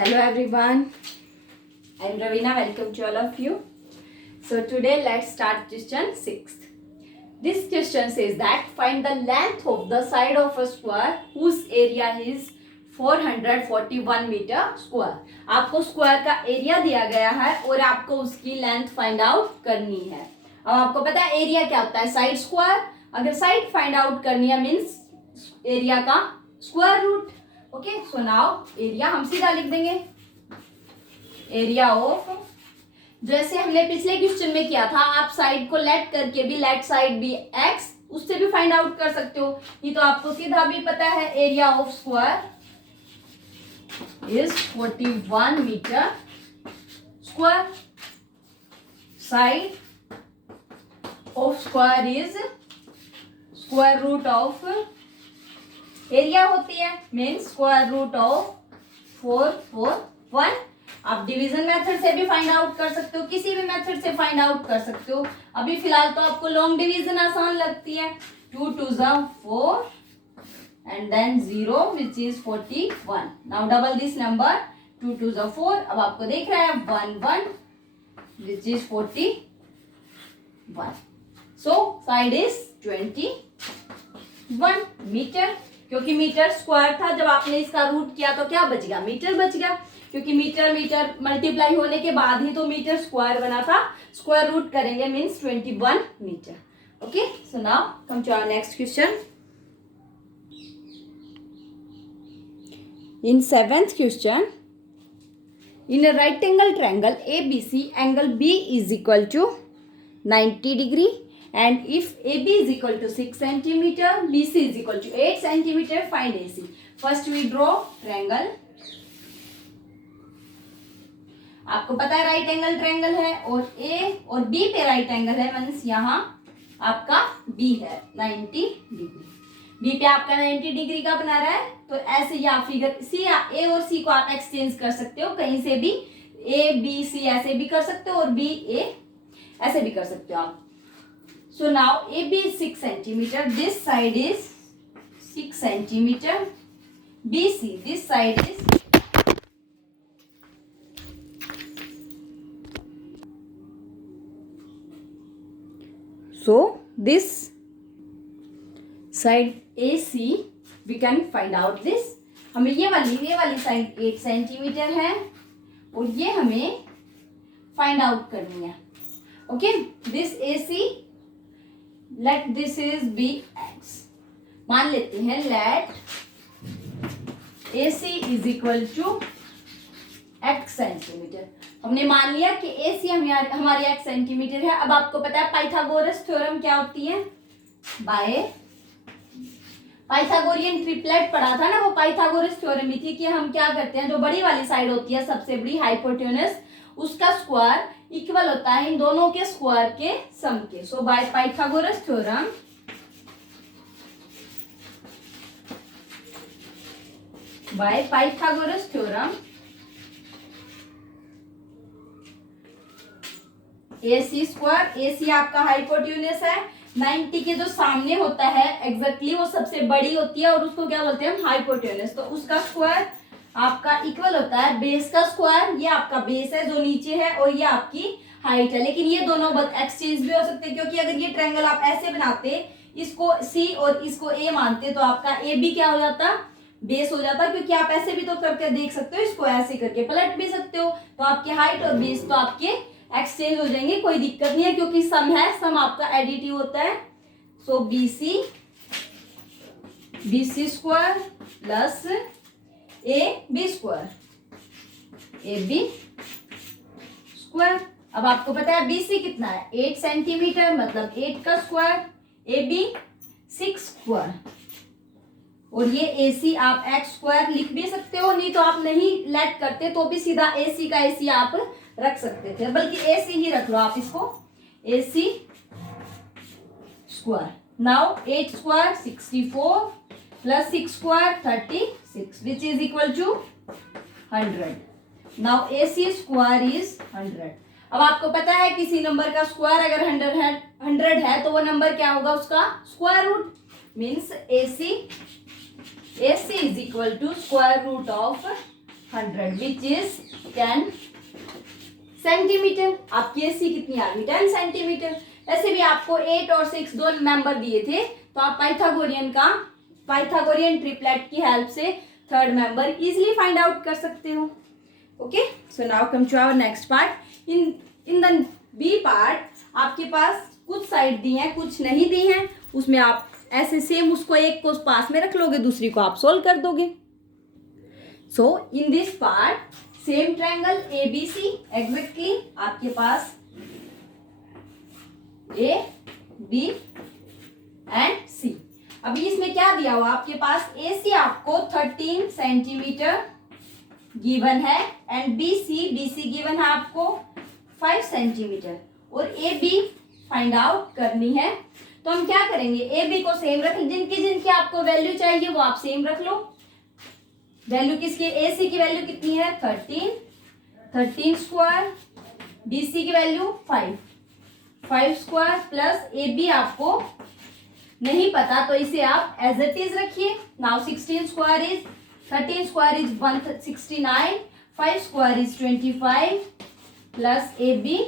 Hello everyone, I am Ravina. Welcome to all of you. So today let's start question 6. This question says that find the length of the side of a square whose area is 441 metre square. आपको square का area दिया गया है और आपको उसकी length find out करनी है. अब आपको पता है एरिया क्या होता है, साइड स्क्वायर. अगर साइड फाइंड आउट करनी है मीन्स एरिया का square root. Okay, so now area हम सीधा लिख देंगे. एरिया ऑफ, जैसे हमने पिछले क्वेश्चन में किया था, आप साइड को लेट करके भी, लेट साइड भी एक्स, उससे भी फाइंड आउट कर सकते हो. ये तो आपको सीधा भी पता है. Area of square is 41 metre square. Side of square is square root of area होती है, मीन्स स्क्वायर रूट ऑफ 441. आप डिवीजन मेथड से भी फाइंड आउट कर सकते हो, किसी भी मेथड से फाइंड आउट कर सकते हो. अभी फिलहाल तो आपको लॉन्ग डिवीजन आसान लगती है. 2 2 4 and then 0 which is 41. Now double this number. 2 2 4. अब आपको देख रहा है 1 1 which is 41. So side is 21 metre. क्योंकि मीटर स्क्वायर था, जब आपने इसका रूट किया तो क्या बच गया, मीटर बच गया. क्योंकि मीटर मीटर मल्टीप्लाई होने के बाद ही तो मीटर स्क्वायर बना था. स्क्वायर रूट करेंगे means 21 metre. Okay, so now come to our next question. In seventh question, in a right angle triangle ABC, angle B is equal to 90 degree, and if AB is equal to 6 centimeter, BC is equal to 8 centimeter, find AC. First we draw triangle. आपको पता है right angle triangle है और A और B पे right angle है, means यहाँ आपका B है 90 डिग्री. B पे आपका 90 डिग्री का बना रहा है, तो ऐसे या फिगर सी या A और C को आप एक्सचेंज कर सकते हो. कहीं से भी A B C ऐसे भी कर सकते हो और B A ऐसे भी कर सकते हो आप. सो now AB is 6 centimeter, this side is 6 centimeter. BC, this side is so this side AC we can find out this. हमें ये वाली साइड 8 सेंटीमीटर है और ये हमें फाइंड आउट करनी है. Okay, this AC, let this is B X. मान लेते हैं let AC is equal to X centimetre. हमने मान लिया कि AC हमारी एक्स सेंटीमीटर है. अब आपको पता है पाइथागोरस थ्योरम क्या होती है. बाय पाइथागोरियन ट्रिपलेट पढ़ा था ना, वो पाइथागोरस थ्योरम ही थी कि हम क्या करते हैं, जो बड़ी वाली साइड होती है सबसे बड़ी हाइपोटेनस, उसका स्क्वायर इक्वल होता है इन दोनों के स्क्वायर के सम के. So by Pythagoras theorem AC square, AC आपका हाइपोटेन्यूस है, 90 के जो सामने होता है एग्जैक्टली वो सबसे बड़ी होती है और उसको क्या बोलते हैं हम, हाइपोटेन्यूस. तो उसका स्क्वायर आपका इक्वल होता है बेस का स्क्वायर. ये आपका बेस है जो नीचे है और ये आपकी हाइट है. लेकिन ये दोनों एक्सचेंज भी हो सकते हैं, क्योंकि अगर ये ट्रायंगल आप ऐसे बनाते, इसको C और इसको A मानते, तो आपका AB क्या हो जाता, बेस हो जाता. क्योंकि आप ऐसे भी तो करके देख सकते हो, इसको ऐसे करके पलट भी सकते हो, तो आपकी हाइट और बेस तो आपके एक्सचेंज हो जाएंगे. कोई दिक्कत नहीं है क्योंकि सम है, सम आपका एडिटिव होता है. सो BC square plus AB square, AB square. अब आपको पता है BC कितना है, 8 सेंटीमीटर, मतलब 8 का स्क्वायर. AB 6 स्क्वायर और ये AC आप x स्क्वायर लिख भी सकते हो, नहीं तो आप नहीं लेट करते तो भी सीधा AC का AC आप रख सकते थे, बल्कि AC ही रख लो आप इसको, AC स्क्वायर. Now 8 square 64 plus 6 square 36 which is equal to 100. Now AC square is 100. अब आपको पता है किसी नंबर का स्क्वायर अगर 100 है तो वो नंबर क्या होगा, उसका square root. Means AC is equal to square root of 100 which is 10 centimetre. आपकी एसी कितनी आ गई 10 सेंटीमीटर। ऐसे भी आपको 8 और 6 दो मेंबर दिए थे, तो आप पाइथागोरियन ट्रिपलेट की हेल्प से third member easily find out कर सकते हो। Okay, so now come to our next part. In the B part आपके पास कुछ साइड दी हैं, कुछ नहीं दी हैं। उसमें आप ऐसे सेम उसको एक को पास में रख लोगे, दूसरी को आप सोल्व कर दोगे। So in this part same triangle ABC exactly आपके पास A, B एंड C। अभी इसमें क्या दिया हुआ आपके पास, AC आपको 13 सेंटीमीटर गिवन है एंड BC गिवन है आपको 5 सेंटीमीटर और AB फाइंड आउट करनी है। तो हम क्या करेंगे, AB को सेम रख, जिनकी आपको वैल्यू चाहिए वो आप सेम रख लो। वैल्यू किसकी, AC की वैल्यू कितनी है 13 स्क्वायर, BC की वैल्यू 5 स्क्वायर प्लस AB आपको नहीं पता तो इसे आप एज इट इज रखिए। Now 13 square is 169, 5 square is 25 plus AB।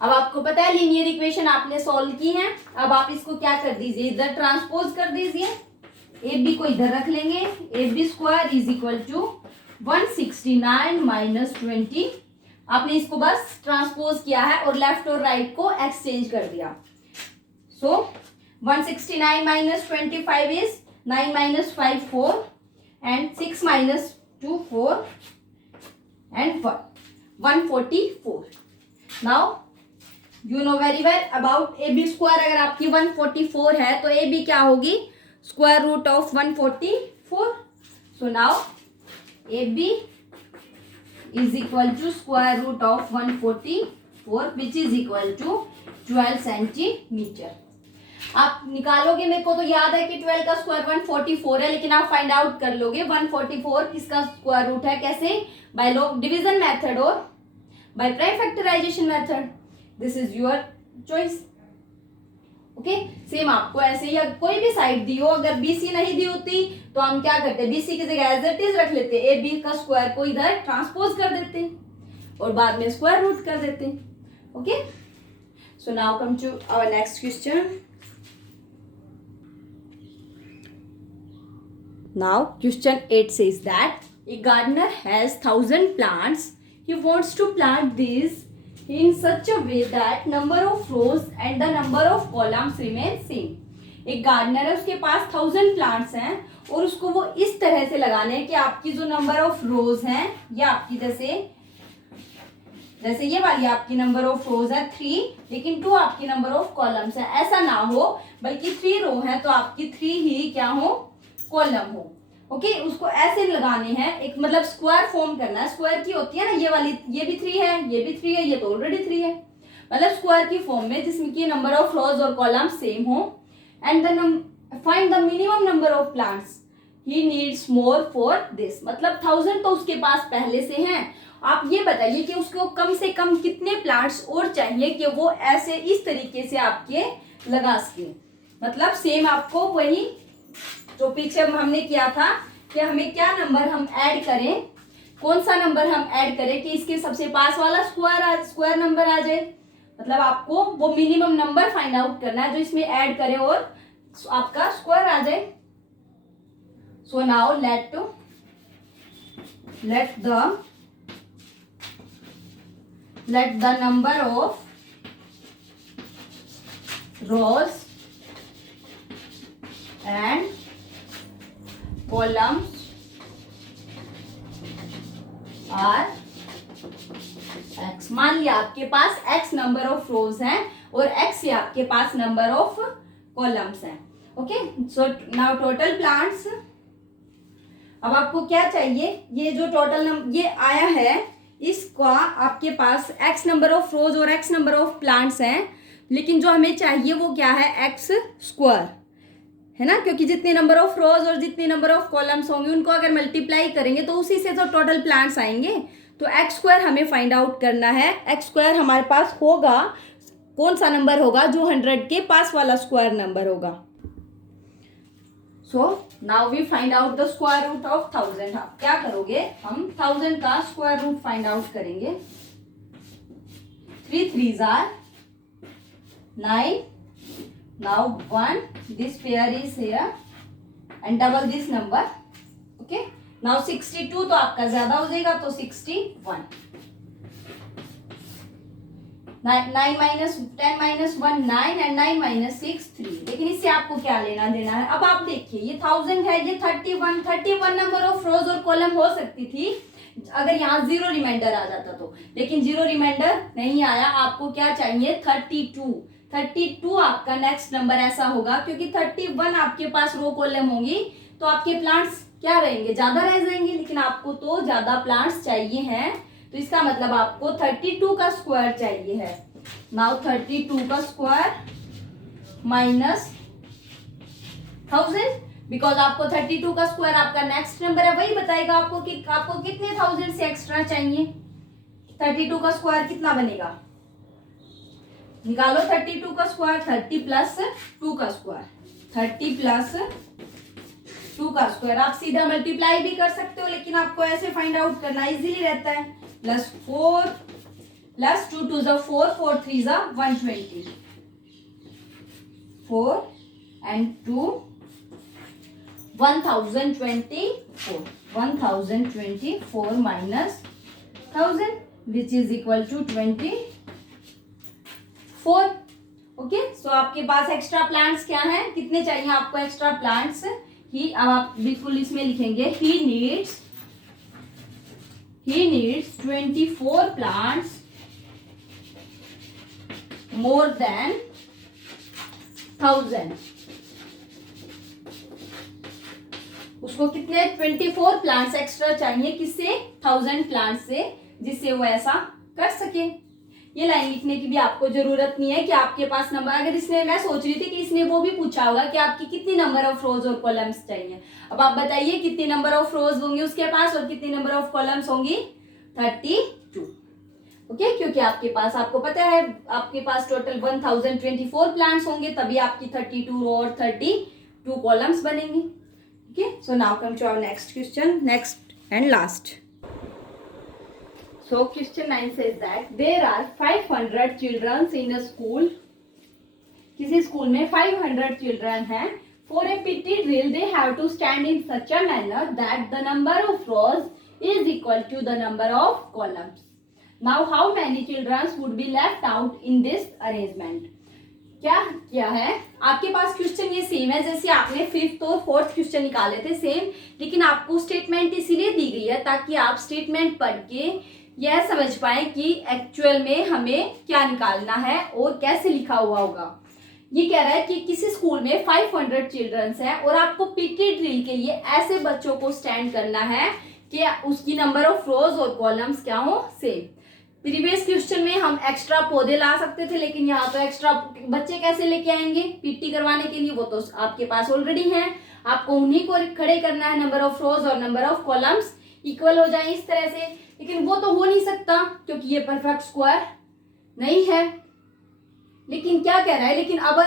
अब आपको पता है लीनियर इक्वेशन आपने सॉल्व की है। अब आप इसको क्या कर दीजिए, इधर ट्रांसपोज कर दीजिए। AB को इधर रख लेंगे, AB square is equal to 169 minus 20। आपने इसको बस ट्रांसपोज किया है और लेफ्ट और राइट को एक्सचेंज कर दिया। So 169 minus 25 is 9 minus 5 4 and 6 minus 2 4 and 144। Now you know very well about AB square. अगर आपकी 144 है तो AB क्या होगी, square root of 144। So now AB is equal to square root of 144 which is equal to 12 centimetre. आप निकालोगे, मेरे को तो याद है कि 12 का स्क्वायर 144 है, लेकिन आप फाइंड आउट कर लोगे 144 किसका स्क्वायर रूट है, कैसे, बाय लॉग डिवीजन मेथड और by prime factorisation method. This is your choice. Okay, same आपको ऐसे ही कोई भी साइड दी हो, अगर BC नहीं दी होती तो हम क्या करते, BC की जगह एज इट इज रख लेते, AB का स्क्वायर को इधर ट्रांसपोज कर देते और बाद में स्क्वायर रूट कर देते। Okay, so now come to our next question. Now question 8 says that a gardener has 1000 plants. He wants to plant these in such a way that number of rows and the number of columns remain same. एक gardener है, उसके पास 1000 plants हैं और उसको वो इस तरह से लगाने हैं कि आपकी जो नंबर ऑफ रोज हैं या आपकी जैसे ये वाली आपकी नंबर ऑफ रोज है 3, लेकिन 2 आपकी नंबर ऑफ कॉलम्स है। ऐसा ना हो, बल्कि 3 रो है तो आपकी 3 ही क्या हो, कॉलम हो। ओके, उसको ऐसे लगाने हैं, एक मतलब स्क्वायर फॉर्म करना है। स्क्वायर की होती है ना, ये वाली, ये भी 3 है, ये भी 3 है, ये तो ऑलरेडी 3 है, मतलब स्क्वायर की फॉर्म में जिसमें की नंबर ऑफ रोज और कॉलम सेम हो। And find the minimum number of plants he needs more for this. मतलब 1000 तो उसके पास पहले से हैं, आप ये बताइए कि उसको कम से कम कितने प्लांट्स और चाहिए कि वो ऐसे इस तरीके से आपके लगा सके। मतलब सेम आपको वही जो पीछे हमने किया था कि हमें क्या नंबर हम ऐड करें, कौन सा नंबर हम ऐड करें कि इसके सबसे पास वाला स्क्वायर नंबर आ जाए। मतलब आपको वो मिनिमम नंबर फाइंड आउट करना है जो इसमें ऐड करें और आपका स्क्वायर आ जाए। So now let the number of rows and columns are x। मान लिया आपके पास x नंबर ऑफ रोज हैं और x ये आपके पास नंबर ऑफ कॉलम्स हैं। Okay, so now total plants. अब आपको क्या चाहिए, ये जो टोटल ये आया है इसका आपके पास x नंबर ऑफ रोज और x नंबर ऑफ प्लांट्स हैं, लेकिन जो हमें चाहिए वो क्या है, x स्क्वायर है ना, क्योंकि जितने नंबर ऑफ रोज और जितने नंबर ऑफ कॉलम्स होंगे उनको अगर मल्टीप्लाई करेंगे तो उसी से तो टोटल प्लांट्स आएंगे। तो x स्क्वायर हमें फाइंड आउट करना है। x स्क्वायर हमारे पास होगा, कौन सा नंबर होगा, जो 100 के पास वाला स्क्वायर नंबर होगा। So now we find out the square root of 1000. आप क्या करोगे, हम 1000 का स्क्वायर रूट फाइंड आउट करेंगे. 3 3s are 9. Now 1, this pair is here and double this number. Okay. Now 62 तो आपका ज्यादा हो जाएगा तो 61. 9 minus 10 minus 1 9 and 9 minus 6 3. लेकिन इससे आपको क्या लेना देना है. अब आप देखिए ये 1000 है, ये 31 नंबर ऑफ रोज और कॉलम हो सकती थी अगर यहाँ 0 रिमाइंडर आ जाता तो, लेकिन 0 रिमाइंडर नहीं आया. आपको क्या चाहिए 32 आपका नेक्स्ट नंबर ऐसा होगा क्योंकि 31 आपके पास रो कॉलम होंगी तो आपके प्लांट्स क्या रहेंगे, ज्यादा रह जाएंगे. लेकिन आपको तो ज्यादा प्लांट्स चाहिए हैं तो इसका मतलब आपको 32 का स्क्वायर चाहिए है. नाउ 32 का स्क्वायर माइनस 1000 बिकॉज आपको 32 का स्क्वायर आपका नेक्स्ट नंबर है, वही बताएगा आपको कि आपको कितने 1000 से एक्स्ट्रा चाहिए. 32 का स्क्वायर कितना बनेगा, निकालो 32 का स्क्वायर. 30 प्लस 2 का स्क्वायर, 30 प्लस 2 का स्क्वायर. आप सीधा मल्टीप्लाई भी कर सकते हो लेकिन आपको ऐसे फाइंड आउट करना इजीली रहता है. प्लस 4 प्लस 2 2 जा 4 4 3 जा 120. 4 and 2 1024 minus 1000 which is equal to 24. Okay, सो आपके पास एक्स्ट्रा प्लांट्स क्या हैं, कितने चाहिए आपको एक्स्ट्रा प्लांट्स ही. अब आप बिल्कुल इसमें लिखेंगे he needs 24 plants more than 1000. उसको कितने 24 प्लांट्स एक्स्ट्रा चाहिए, किससे 1000 प्लांट्स से, जिससे वो ऐसा कर सके. ये लाइन लिखने की भी आपको जरूरत नहीं है कि आपके पास नंबर, अगर इसने, मैं सोच रही थी कि इसने वो भी पूछा होगा कि आपकी कितनी नंबर ऑफ रोज और कॉलम्स चाहिए. अब आप बताइए कितनी नंबर ऑफ रोज होंगी उसके पास और कितनी नंबर ऑफ कॉलम्स होंगी 32. ओके, क्योंकि आपके पास, आपको पता है आपके पास टोटल 1024 प्लांट्स होंगे तभी आपकी 32 रो और 32 कॉलम्स बनेंगी. Okay, so now come to our next question, next and last. So question 9 says that there are 500 children in a school. किसी स्कूल में 500 children हैं. For a PT drill, they have to stand in such a manner that the number of rows is equal to the number of columns. Now, how many children would be left out in this arrangement? क्या है आपके पास question ये same है जैसे आपने 5th और 4th question निकाले थे सेम, लेकिन आपको स्टेटमेंट इसीलिए दी गई है ताकि आप स्टेटमेंट पढ़ के यह समझ पाए कि एक्चुअल में हमें क्या निकालना है और कैसे लिखा हुआ होगा. ये कह रहा है कि किसी स्कूल में 500 चिल्ड्रंस हैं और आपको पीटी ड्रिल के लिए ऐसे बच्चों को स्टैंड करना है कि उसकी नंबर ऑफ रोज और कॉलम्स क्या हो सेम. प्रीवियस क्वेश्चन में हम एक्स्ट्रा पौधे ला सकते थे लेकिन यहाँ तो एक्स्ट्रा बच्चे कैसे लेके आएंगे पीटी करवाने के लिए, वो तो आपके पास ऑलरेडी हैं. आपको उन्हीं को खड़े करना है, नंबर ऑफ रोज और नंबर ऑफ कॉलम्स इक्वल हो जाए इस तरह से. लेकिन वो तो हो नहीं सकता क्योंकि ये परफेक्ट स्क्वायर नहीं है. लेकिन क्या कह रहा है, लेकिन अब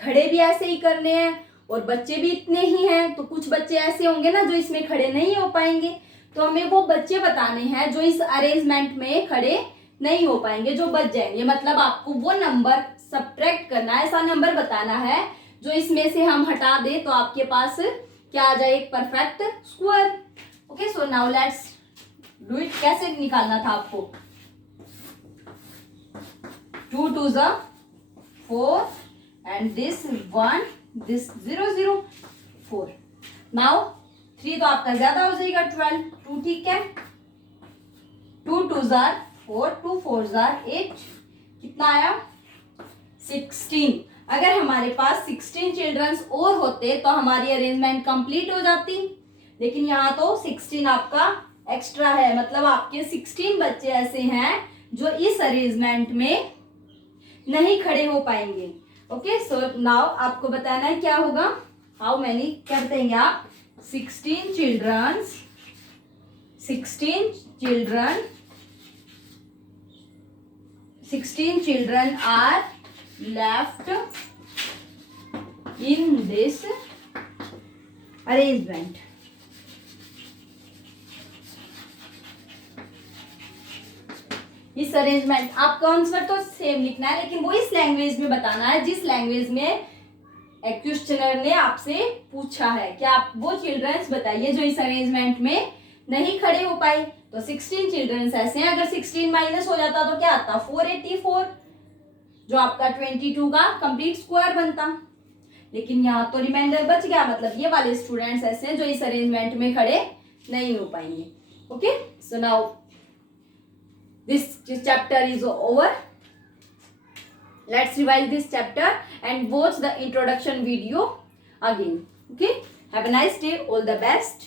खड़े भी ऐसे ही करने हैं और बच्चे भी इतने ही हैं तो कुछ बच्चे ऐसे होंगे ना जो इसमें खड़े नहीं हो पाएंगे. तो हमें वो बच्चे बताने हैं जो इस अरेंजमेंट में खड़े नहीं हो पाएंगे, जो बच जाएंगे. मतलब आपको वो नंबर सब्ट्रैक्ट करना है, ऐसा नंबर बताना है जो इसमें से हम हटा दे तो आपके पास क्या आ जाए, एक perfect square. Okay, so now let's do it. कैसे निकालना था आपको, 2 2 जा 4 एंड दिस 1 दिस 0 0 4. नाउ 3 तो आपका ज्यादा हो जाएगा 12 2, ठीक है. 2 2 जार 4 2 4 जार 8, कितना आया 16. अगर हमारे पास 16 चिल्ड्रंस और होते तो हमारी अरेंजमेंट कंप्लीट हो जाती, लेकिन यहाँ तो 16 आपका एक्स्ट्रा है. मतलब आपके 16 बच्चे ऐसे हैं जो इस अरेंजमेंट में नहीं खड़े हो पाएंगे. ओके, सो नाउ आपको बताना है क्या होगा, हाउ मैनी कर देंगे आप. 16 children are left in this arrangement. इस अरेंजमेंट आपका आंसर तो सेम लिखना है, लेकिन वो इस लैंग्वेज में बताना है जिस लैंग्वेज में क्वेश्चनर ने आपसे पूछा है। क्या आप वो चिल्ड्रंस बताइए जो इस अरेंजमेंट में नहीं खड़े हो पाए। तो 16 चिल्ड्रंस ऐसे हैं, अगर 16 माइनस हो जाता तो क्या आता 484, जो आपका 22 का कंप्लीट स्क्वायर बनता। लेकिन यहाँ तो रिमाइंडर बच गया, मतलब ये वाले स्टूडेंट्स ऐसे हैं जो इस अरेंजमेंट में खड़े नहीं हो पाएंगे। Okay, so now this chapter is over. Let's revise this chapter and watch the introduction video again. Okay, have a nice day, all the best.